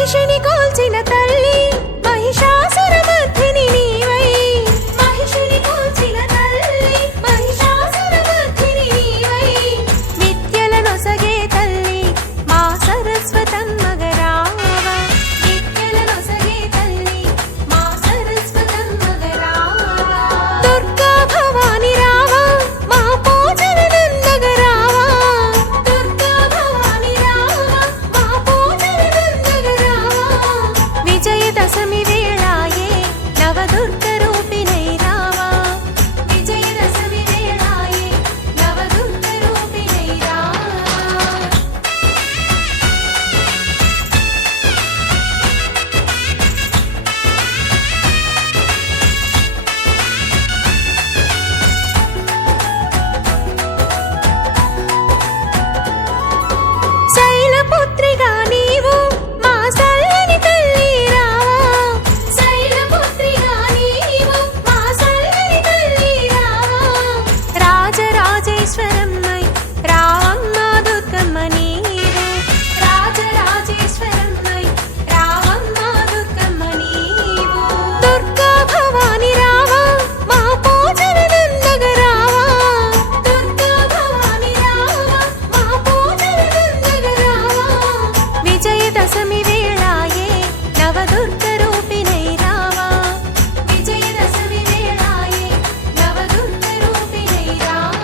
మహిషిని కోల్చిన తల్లి మహిషాసురమర్దిని నీవై మహిషిని కోల్చిన తల్లి మహిషాసురమర్దిని నీవై విద్యలనొసగే తల్లి మా సరస్వతమ్మగరావా విద్యలనొసగే తల్లి మా సరస్వతమ్మగరావా దుర్గా భవాని రావా మా పూజలనందగరావా దుర్గా భవాని రావా మా పూజలనందగరావా విజయదశమి వేళాయే నవదుర్గ రూపిణై రావా విజయదశమి వేళాయే నవదుర్గ రూపిణై రావా శైలపుత్రిగా నీవు మా సల్లని తల్లి రావా శైలపుత్రిగా నీవు మా సల్లని తల్లి రావా రాజరాజేశ్వరమ్మై రావమ్మ దుర్గమ్మ నీవు రాజరాజేశ్వరమ్మై రావమ్మ దుర్గమ్మ నీవు దుర్గా భవాని రావా మా పూజలనందగరావా దుర్గా భవాని రావా మా పూజలనందగరావా విజయదశమి వేళాయే నవదుర్గ రూపిణై రావా విజయదశమి వేళాయే నవదుర్గ రూపిణై రావా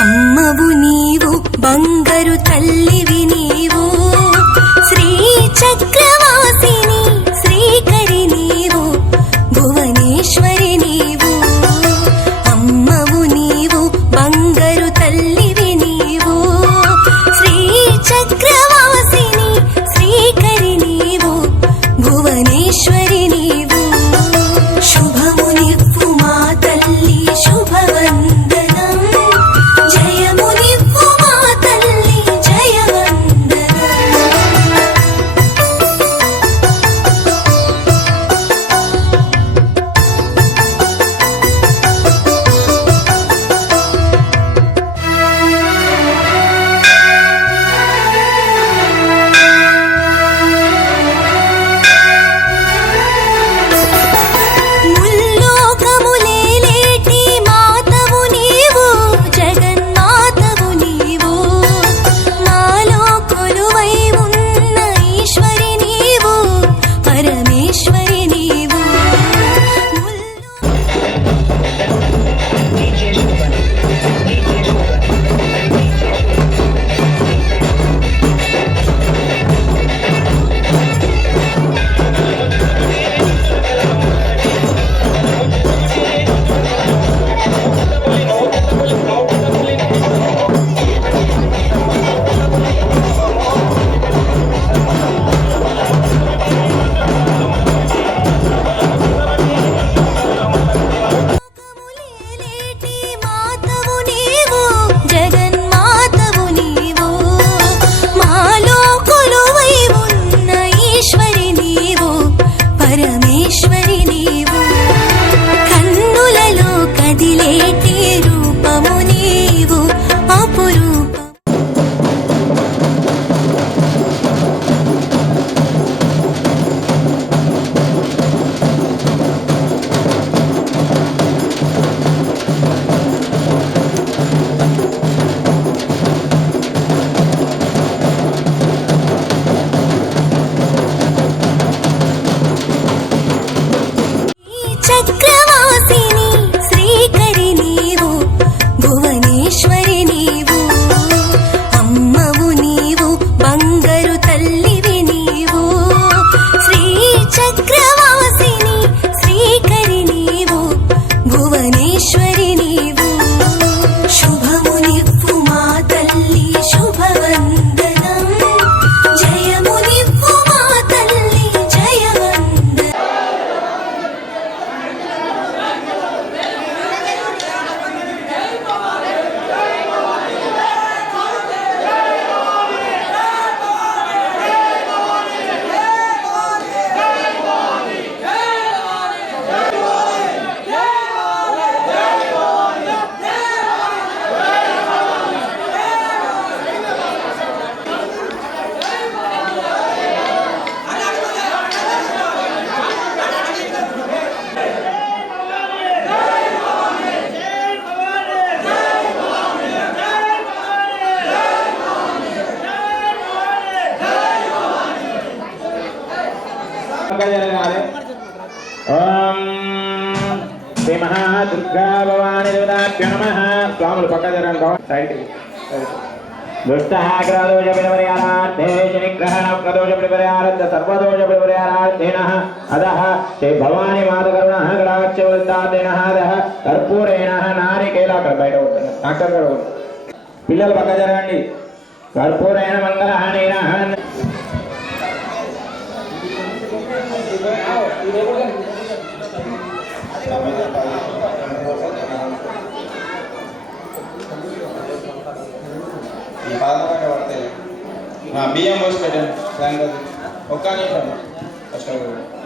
అమ్మవు నీవు బంగారు తల్లివి నీవు శ్రీ చక్రవాసిని శ్రీకరి నీవు భువనేశ్వరి నీవు అమ్మవు నీవు బంగారు తల్లివి నీవు శ్రీ చక్రవాసిని శ్రీకరి నీవు భువనేశ్వరి నీవు శుభమునివ్వు మా తల్లి శుభవందనం జయమునివ్వు మా తల్లి జయవందనం ముల్లోకములేలేటి మాతవు నీవు జగన్మాతవు నీవు మాలో కొలువై ఉన్న ఈశ్వరి నీవు పరమేశ్వరి నీవు ముల్లోకములేలేటి మాతవు నీవు జగన్మాతవు నీవు మాలో కొలువై ఉన్న ఈశ్వరి నీవు పరమేశ్వరి నీవు కన్నులలో కదిలేటి రూపము నీవు అపురూపం శ్రీ మహాదుర్గా భవాని దేవతాభ్యో నమః. స్వాములు పక్క జరగండి సైడ్ దుష్టగ్రహదోషపరిహారార్థే శనిగ్రహణప్రదోషపరిహారార్థ సర్వదోషపరిహారార్థేనః అదః శ్రీ భవాని మాతకరుణః కటాక్షవృత్తాదేనః అదః కర్పూరేణ నారికేల అక్కడ బయట ఉంటుంది డాక్టర్ గారు పిల్లలు పక్క జరగండి. కర్పూరేణ మంగళహానేన బియ్యం పోసి పెట్టండి ఒక్క నిమిషం కష్టపడి